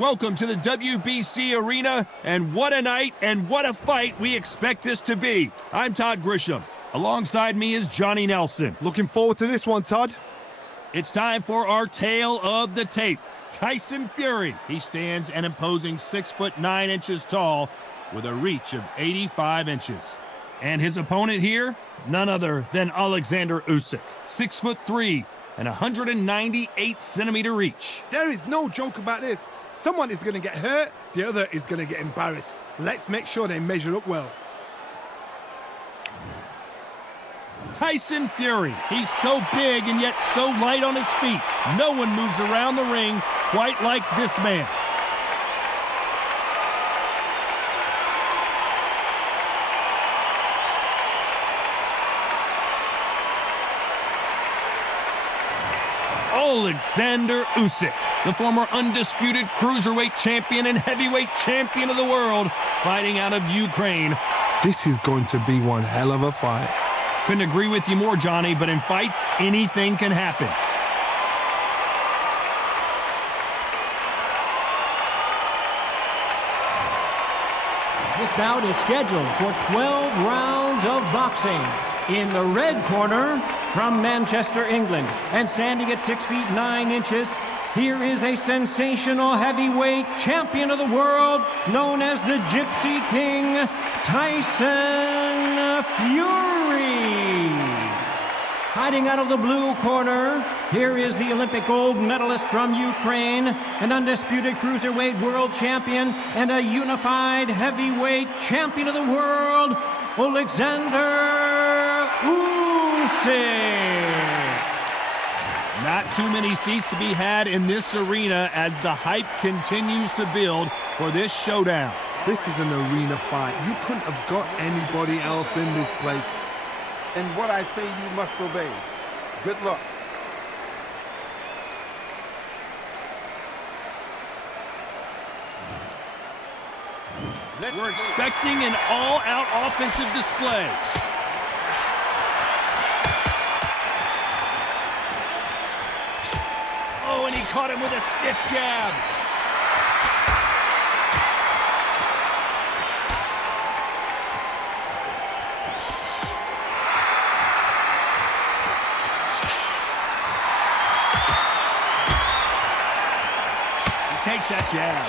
Welcome to the WBC arena, and what a night and what a fight we expect this to be. I'm Todd Grisham. Alongside me is Johnny Nelson. Looking forward to this one, Todd. It's time for our tale of the tape. Tyson Fury. He stands an imposing 6'9" tall with a reach of 85 inches. And his opponent here, none other than Oleksandr Usyk, 6'3" and 198-centimeter reach. There is no joke about this. Someone is going to get hurt, the other is going to get embarrassed. Let's make sure they measure up well. Tyson Fury. He's so big and yet so light on his feet. No one moves around the ring quite like this man. Oleksandr Usyk, the former undisputed cruiserweight champion and heavyweight champion of the world, fighting out of Ukraine. This is going to be one hell of a fight. Couldn't agree with you more, Johnny, but in fights, anything can happen. This bout is scheduled for 12 rounds of boxing. In the red corner, from Manchester, England, and standing at 6 feet 9 inches, here is a sensational heavyweight champion of the world, known as the Gypsy King, Tyson Fury. Hiding out of the blue corner, here is the Olympic gold medalist from Ukraine, an undisputed cruiserweight world champion, and a unified heavyweight champion of the world, Oleksandr Usyk. Not too many seats to be had in this arena as the hype continues to build for this showdown. This is an arena fight. You couldn't have got anybody else in this place. And what I say you must obey. Good luck. We're expecting an all-out offensive display. Oh, and he caught him with a stiff jab. He takes that jab.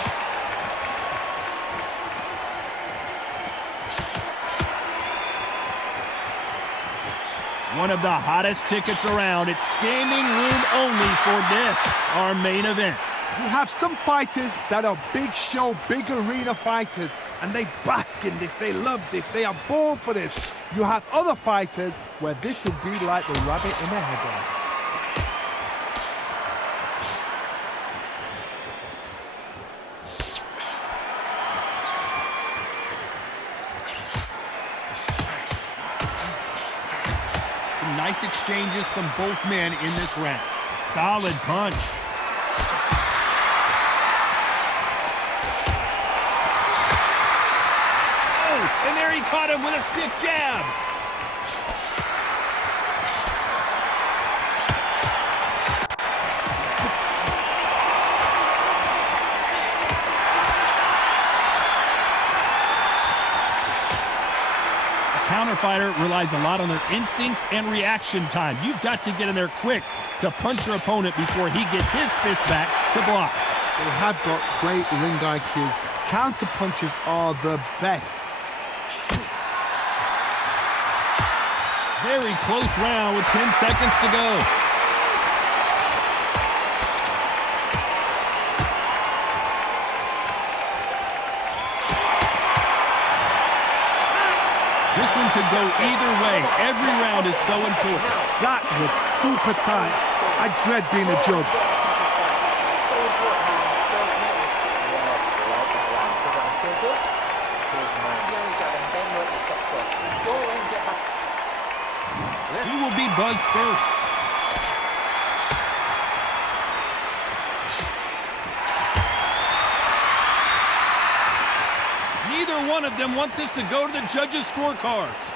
One of the hottest tickets around. It's standing room only for this, our main event. You have some fighters that are big show, big arena fighters, and they bask in this, they love this, they are born for this. You have other fighters where this will be like the rabbit in the headlights. Nice exchanges from both men in this round. Solid punch. Oh, and there he caught him with a stiff jab. Counterfighter relies a lot on their instincts and reaction time. You've got to get in there quick to punch your opponent before he gets his fist back to block. They have got great ring IQ. Counter punches are the best. Very close round with 10 seconds to go. This one could go either way. Every round is so important. That was super tight. I dread being a judge. He will be buzzed first. Neither one of them want this to go to the judges' scorecards.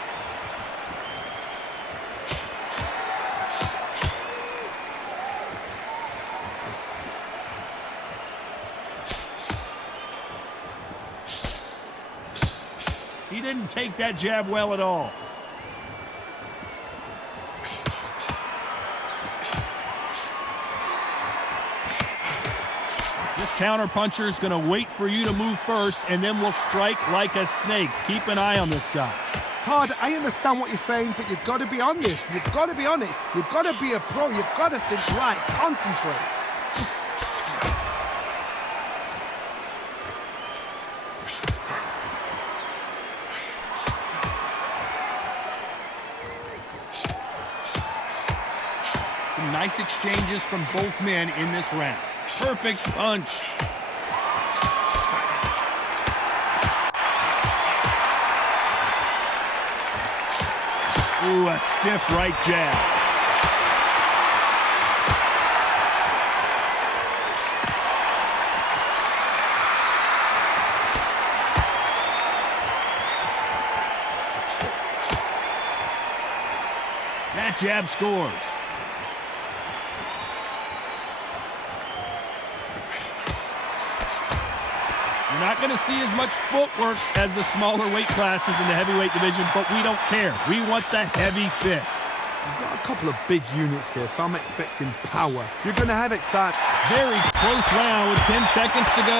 didn't take that jab well at all. This counterpuncher is going to wait for you to move first, and then will strike like a snake. Keep an eye on this guy. Todd, I understand what you're saying, but you've got to be on this. You've got to be on it. You've got to be a pro. You've got to think right. Concentrate. Some nice exchanges from both men in this round. Perfect punch. Ooh, a stiff right jab. That jab scores. You're not going to see as much footwork as the smaller weight classes in the heavyweight division, but we don't care. We want the heavy fists. You've got a couple of big units here, so I'm expecting power. You're going to have excitement. Very close round with 10 seconds to go.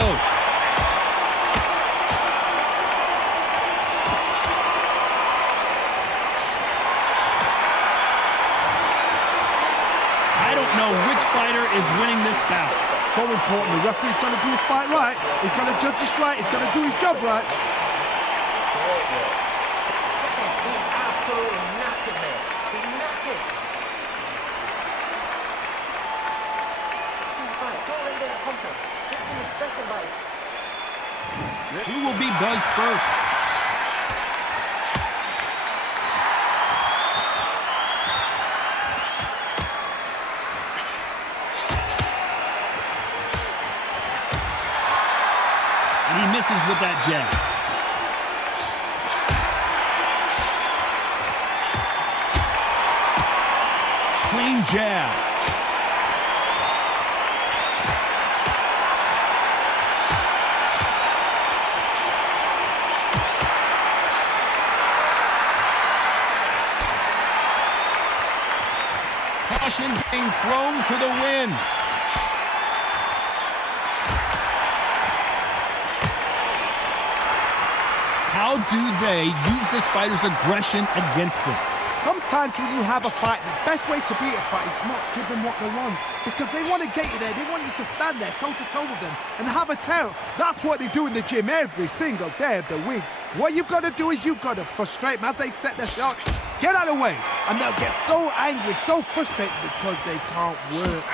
I don't know which fighter is winning this bout. So important. The referee's got to do his fight right. He's got to judge this right. He's got to do his job right. Absolutely knackered, man. He's knackered. He's fine. Don't let him get a counter. This thing is stressing by it. Who will be buzzed first? And he misses with that jab. Clean jab. Caution being thrown to the wind. How do they use this fighter's aggression against them? Sometimes when you have a fight, the best way to beat a fight is not give them what they want. Because they want to get you there. They want you to stand there toe-to-toe with them and have a tail. That's what they do in the gym every single day of the week. What you've got to do is you've got to frustrate them as they set their shots. Get out of the way. And they'll get so angry, so frustrated because they can't work.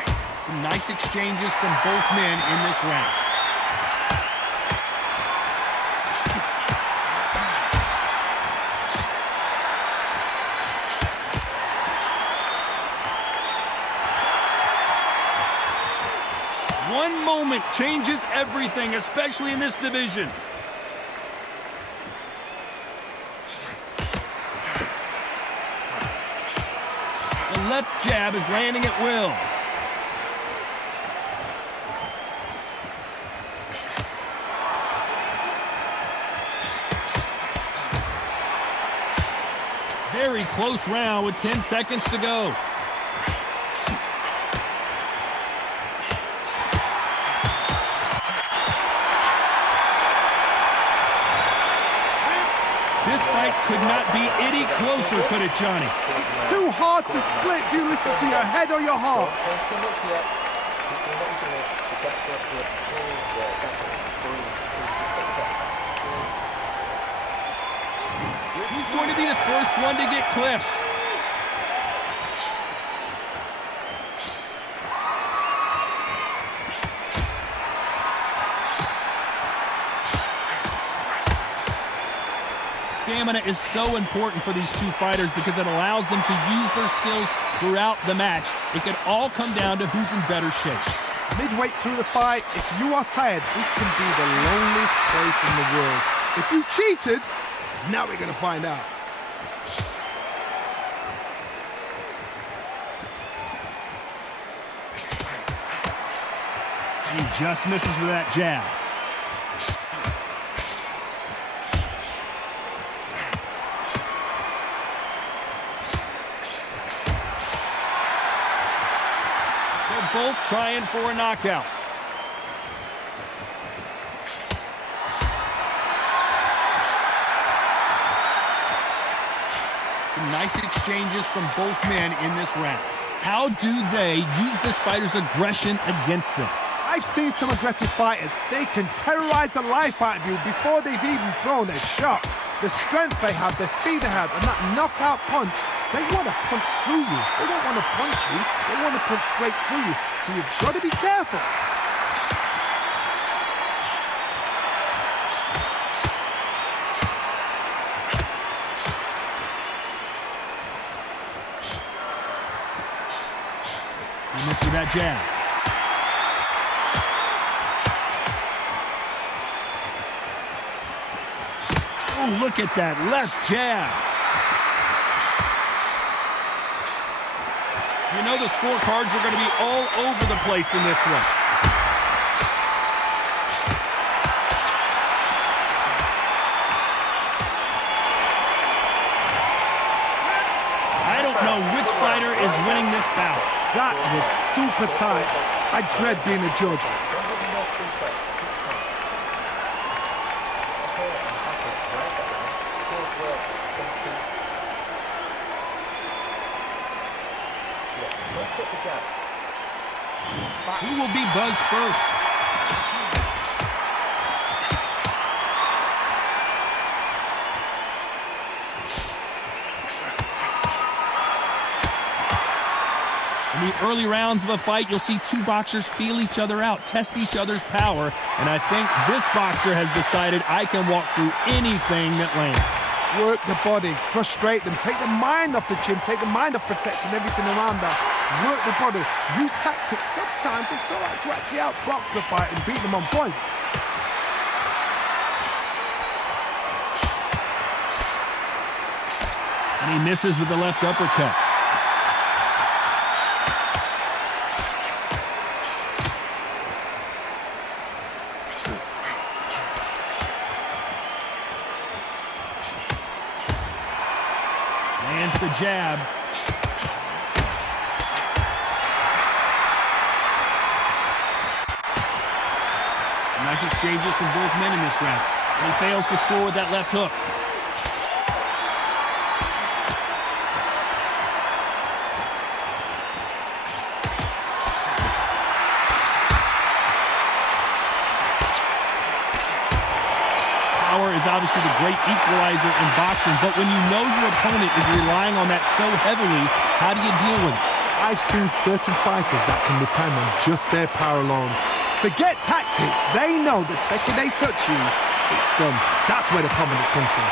Some nice exchanges from both men in this round. One moment changes everything, especially in this division. The left jab is landing at will. Very close round with 10 seconds to go. This fight could not be any closer, could it, Johnny? It's too hard to split. Do you listen to your head or your heart? He's going to be the first one to get clipped. Stamina is so important for these two fighters because it allows them to use their skills throughout the match. It could all come down to who's in better shape. Midway through the fight, if you are tired, this can be the loneliest place in the world. If you cheated, now we're going to find out. And he just misses with that jab. both trying for a knockout. Some nice exchanges from both men in this round. How do they use this fighter's aggression against them? I've seen some aggressive fighters. They can terrorize the life out of you before they've even thrown a shot. The strength they have, the speed they have, and that knockout punch, they want to punch through you. They don't want to punch you. They want to punch straight through you. So you've got to be careful. He missed with that jab. Oh, look at that left jab. You know the scorecards are going to be all over the place in this one. I don't know which fighter is winning this bout. That was super tight. I dread being a judge. Who will be buzzed first? In the early rounds of a fight, you'll see two boxers feel each other out, test each other's power, and I think this boxer has decided I can walk through anything that lands. Work the body, frustrate them, take the mind off the chin, take the mind off protecting everything around that. Work the body, use tactics. Sometimes it's so hard to actually outbox a fight and beat them on points. And he misses with the left uppercut. Lands the jab. Nice exchanges from both men in this round. He fails to score with that left hook. Power is obviously the great equalizer in boxing, but when you know your opponent is relying on that so heavily, how do you deal with it? I've seen certain fighters that can depend on just their power alone. Forget tactics. They know the second they touch you, it's done. That's where the confidence comes from.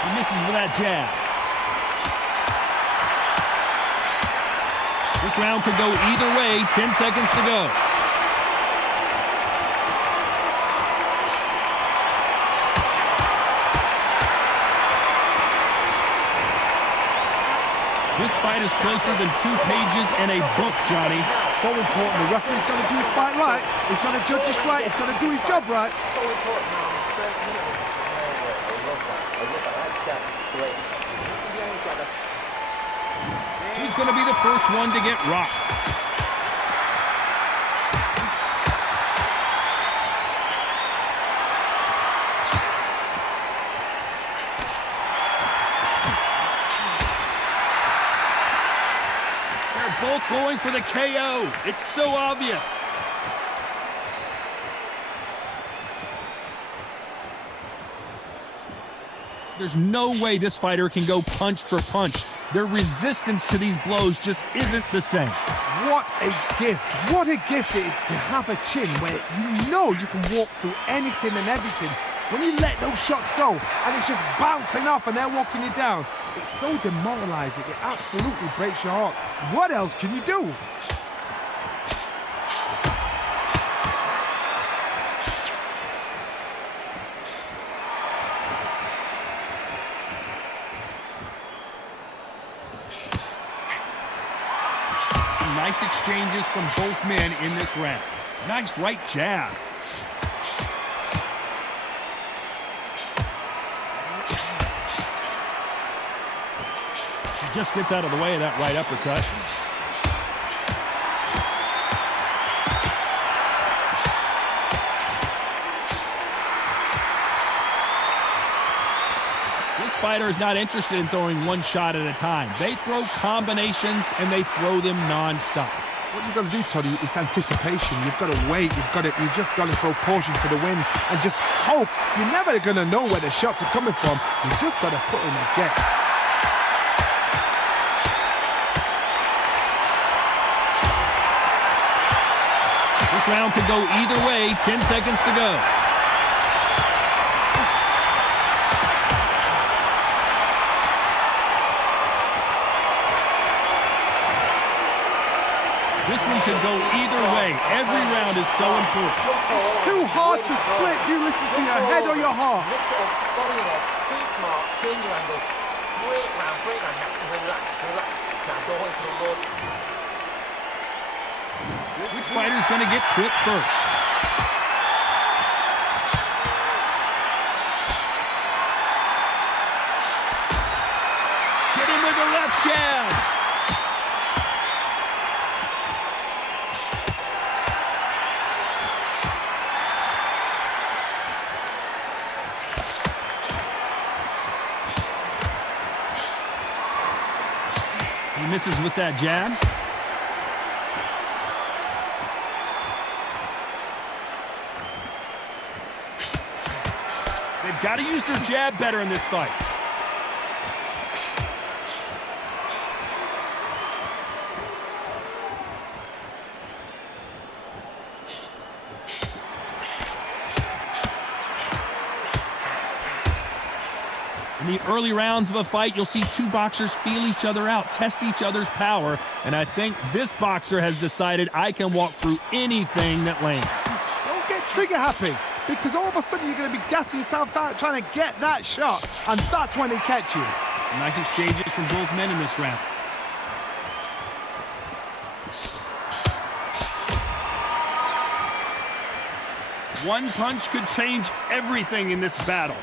He misses with that jab. This round could go either way. 10 seconds to go. This fight is closer than 2 pages in a book, Johnny. So important. The referee's got to do his fight right. He's got to judge this right. He's got to do his job right. So important now. He's going to be the first one to get rocked. Both going for the KO. It's so obvious. There's no way this fighter can go punch for punch. Their resistance to these blows just isn't the same. What a gift. What a gift it is to have a chin where you know you can walk through anything and everything. When you let those shots go and it's just bouncing off and they're walking you down, it's so demoralizing. It absolutely breaks your heart. What else can you do? Nice exchanges from both men in this round. Nice right jab. Just gets out of the way of that right uppercut. This fighter is not interested in throwing one shot at a time. They throw combinations and they throw them non-stop. What you've got to do, Toddy, is anticipation. You've got to wait. You just got to throw caution to the wind and just hope. You're never going to know where the shots are coming from. You've just got to put in a guess. This round could go either way. 10 seconds to go. This one could go either way. Every round is so important. It's too hard to split. Do you listen to your head or your heart? Lift it up, body in it, be smart, change your angle. Break round, now. Relax. Now go into the load. Which fighter's going to get quit first? Get him with the left jab. He misses with that jab. They've got to use their jab better in this fight. In the early rounds of a fight, you'll see two boxers feel each other out, test each other's power, and I think this boxer has decided I can walk through anything that lands. Don't get trigger happy, because all of a sudden you're going to be gassing yourself out trying to get that shot, and that's when they catch you. Nice exchanges from both men in this round. One punch could change everything in this battle.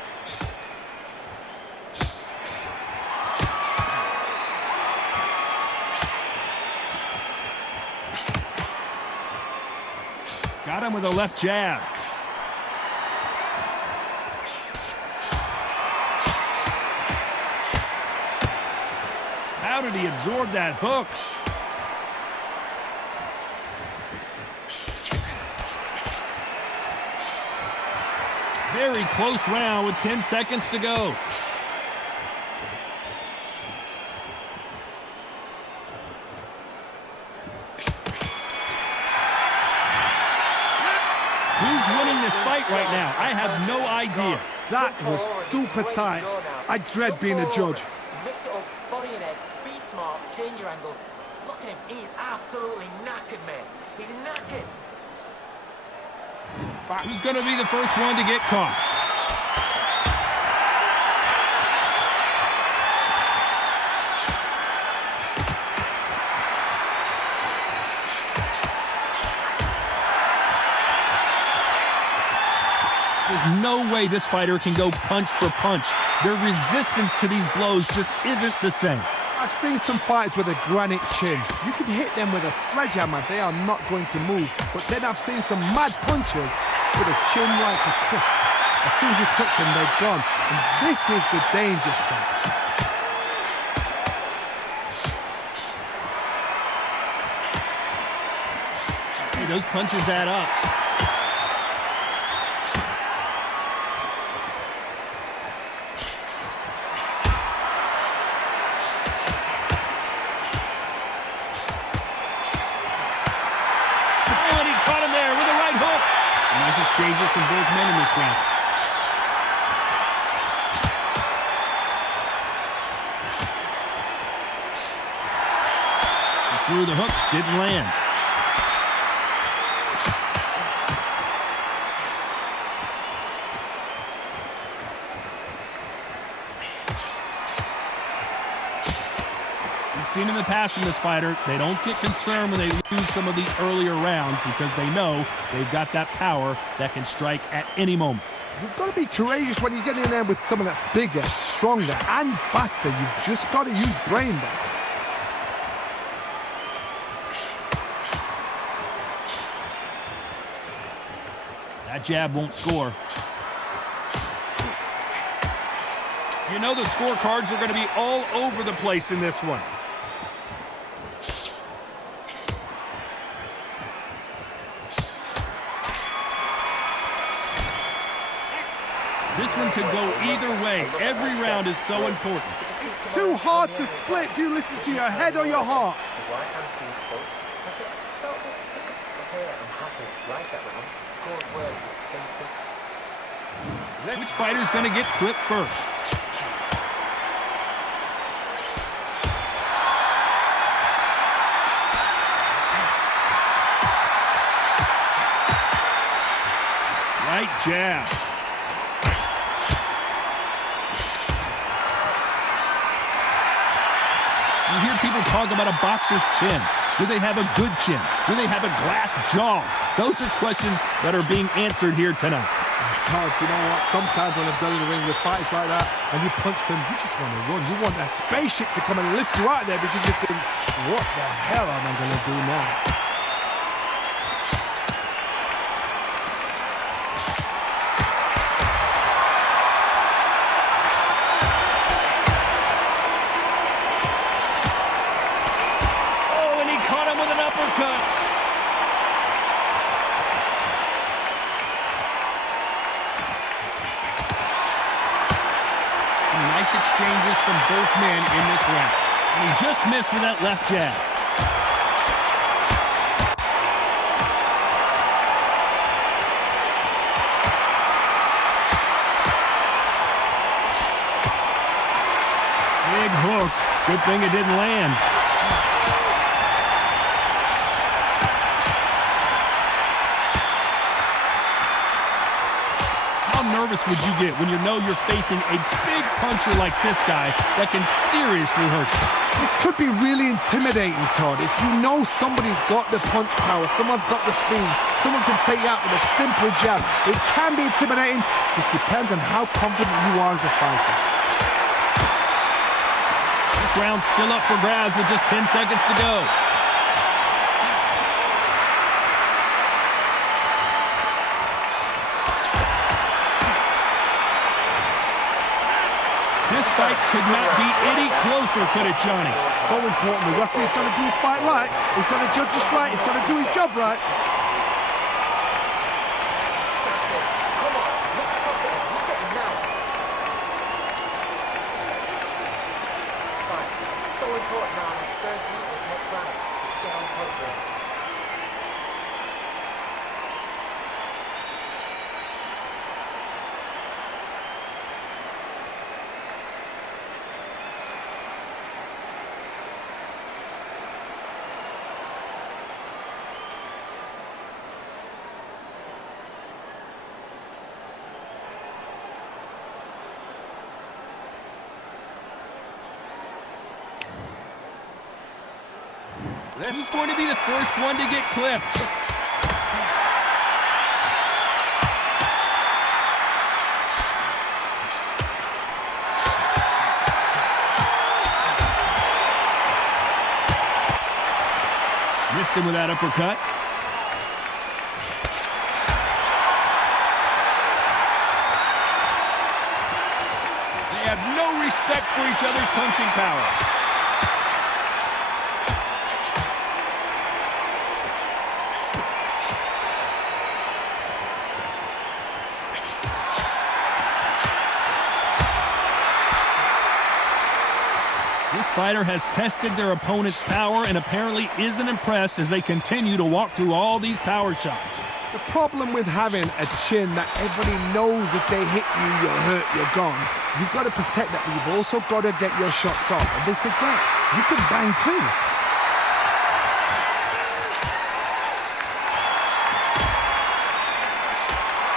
Got him with a left jab. How did he absorb that hook? Very close round with 10 seconds to go. Who's winning this fight right now? I have no idea. That was super tight. I dread being a judge. Mix it up, body in it, be smart, change your angle. Look at him, he's absolutely knackered, man. He's knackered. Who's going to be the first one to get caught? There's no way this fighter can go punch for punch. Their resistance to these blows just isn't the same. I've seen some fighters with a granite chin. You can hit them with a sledgehammer, they are not going to move. But then I've seen some mad punchers with a chin like a crisp. As soon as you touch them, they're gone. And this is the danger spot. Hey, those punches add up. Nice exchanges from both men in this round. He threw the hooks, didn't land. We've seen in the past from this fighter, they don't get concerned when they lose some of the earlier rounds because they know they've got that power that can strike at any moment. You've got to be courageous when you get in there with someone that's bigger, stronger, and faster. You've just got to use brain there. That jab won't score. You know the scorecards are going to be all over the place in this one. This one could go either way. Every round is so important. It's too hard to split. Do you listen to your head or your heart? Which fighter's going to get clipped first? Right jab. You hear people talk about a boxer's chin. Do they have a good chin? Do they have a glass jaw? Those are questions that are being answered here tonight. Todd, you know what? Sometimes when I've done in the ring with fights like that, and you punch them, you just want to run. You want that spaceship to come and lift you out of there because you think, what the hell am I going to do now? Nice exchanges from both men in this round. And he just missed with that left jab. Big hook. Good thing it didn't land. How nervous would you get when you know you're facing a big puncher like this guy that can seriously hurt you? This could be really intimidating, Todd. If you know somebody's got the punch power, someone's got the speed, someone can take you out with a simple jab. It can be intimidating. Just depends on how confident you are as a fighter. This round's still up for grabs with just 10 seconds to go. This fight could not be any closer, could it, Johnny? So important. The referee's got to do his fight right. He's got to judge this right. He's got to do his job right. So important now in his first meet this next round. Get on top of it. Who's going to be the first one to get clipped? Missed him with that uppercut. They have no respect for each other's punching power. This fighter has tested their opponent's power and apparently isn't impressed as they continue to walk through all these power shots. The problem with having a chin that everybody knows if they hit you, you're hurt, you're gone. You've got to protect that, but you've also got to get your shots off. And they forget, you can bang too.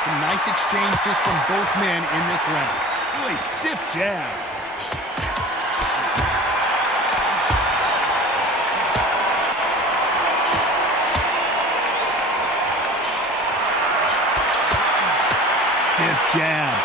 Some nice exchanges from both men in this round. Ooh, a stiff jab. Stiff jab.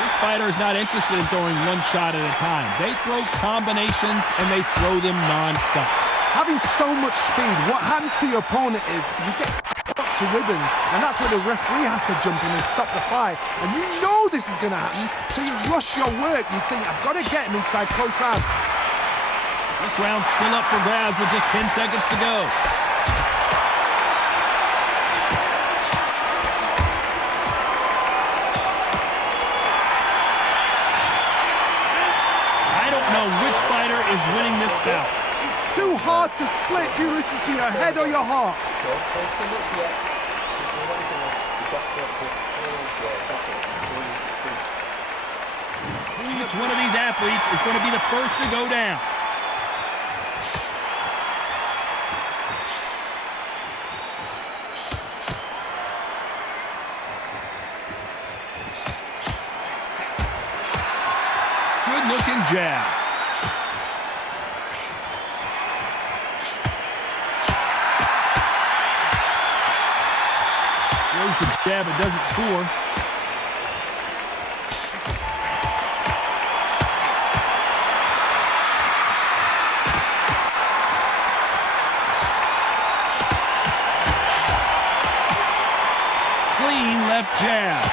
This fighter is not interested in throwing one shot at a time. They throw combinations, and they throw them non-stop. Having so much speed, what happens to your opponent is you get cut to ribbons, and that's where the referee has to jump in and stop the fight. And you know this is going to happen, so you rush your work. You think, I've got to get him inside close round. This round's still up for grabs with just 10 seconds to go. Which fighter is winning this bout? It's too hard to split. Do you listen to your head or your heart? Which one of these athletes is going to be the first to go down? Good-looking jab. Throws the jab, it doesn't score. Clean left jab.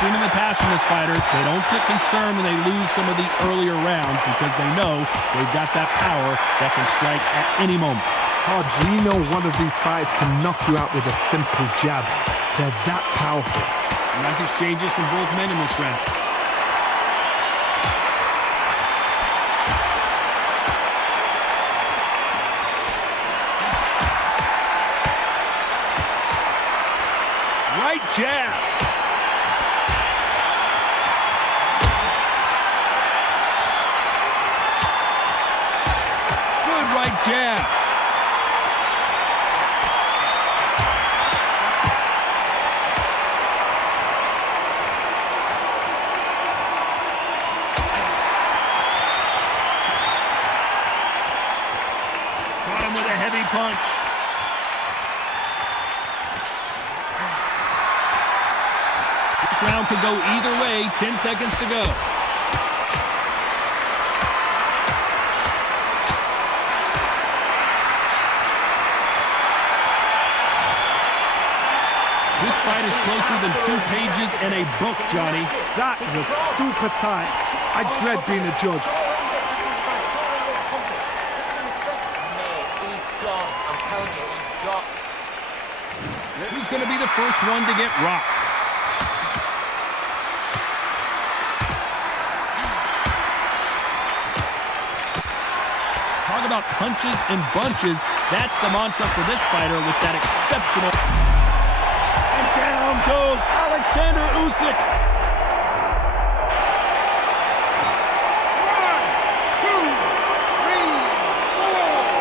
Seen in the past from this fighter, they don't get concerned when they lose some of the earlier rounds because they know they've got that power that can strike at any moment. Hard, we know one of these fights can knock you out with a simple jab. They're that powerful. Nice exchanges from both men in this round. Right jab. Right jab. Caught him with a heavy punch. This round could go either way. 10 seconds to go. This fight is closer than 2 pages in a book, Johnny. That was super tight. I dread being a judge. He's gone. I'm telling you, he's gone. Who's going to be the first one to get rocked? Talk about punches and bunches. That's the mantra for this fighter with that exceptional... Down goes Oleksandr Usyk. 1, 2, 3, 4.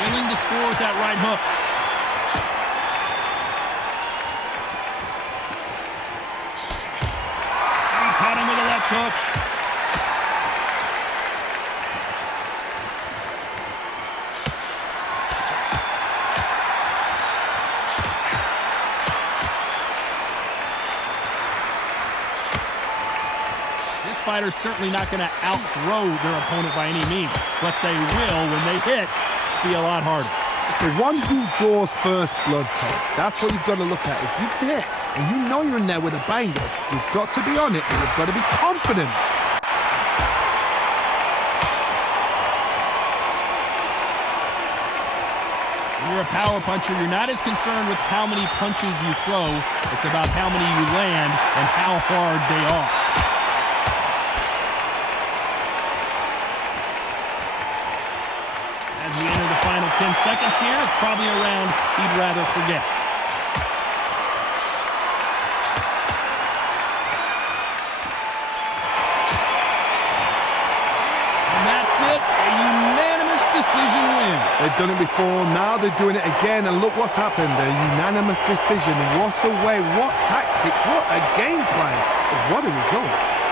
Failing to score with that right hook. He caught him with a left hook. This fighter's certainly not going to outthrow their opponent by any means, but they will, when they hit, be a lot harder. It's the one who draws first blood, Todd. That's what you've got to look at. If you hit and you know you're in there with a banger, you've got to be on it and you've got to be confident. When you're a power puncher, you're not as concerned with how many punches you throw. It's about how many you land and how hard they are. As we enter the final 10 seconds here, it's probably a round he'd rather forget. They've done it before, now they're doing it again, and look what's happened. A unanimous decision. What a way, what tactics, what a game plan. What a result.